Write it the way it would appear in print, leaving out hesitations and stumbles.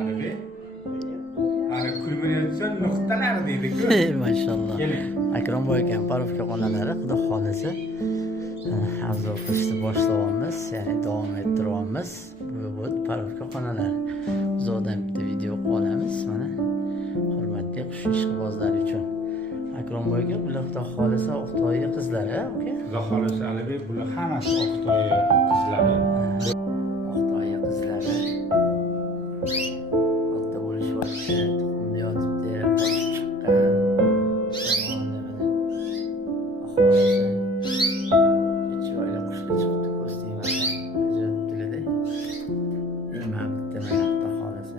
Arabi. Ana kulminatsion nuqtalar deydi-ku. Maşallah. Keling. Akramboy aka parofka xonalari xudo xolasa avzor qilishni boshlayapmiz, ya'ni davom ettiryapmiz. Bu parofka xonalari. Uzoqdan bitta video olamiz mana. Hurmatli qush ishqibozlar uchun. Akramboy aka bular xudo xolasa Oqtoyi qizlari, aka. Xudo xolasa Arabi bular hammasi Oqtoyi qizlari. Oqtoyi qizlari. Katta bo'lishyapti, tuxumda yotibdi, qochib chiqqan. Chiroyli qushga chiqibdi, ko'stimasi ajratib turadi. Nima bitta mana xudo xolasa.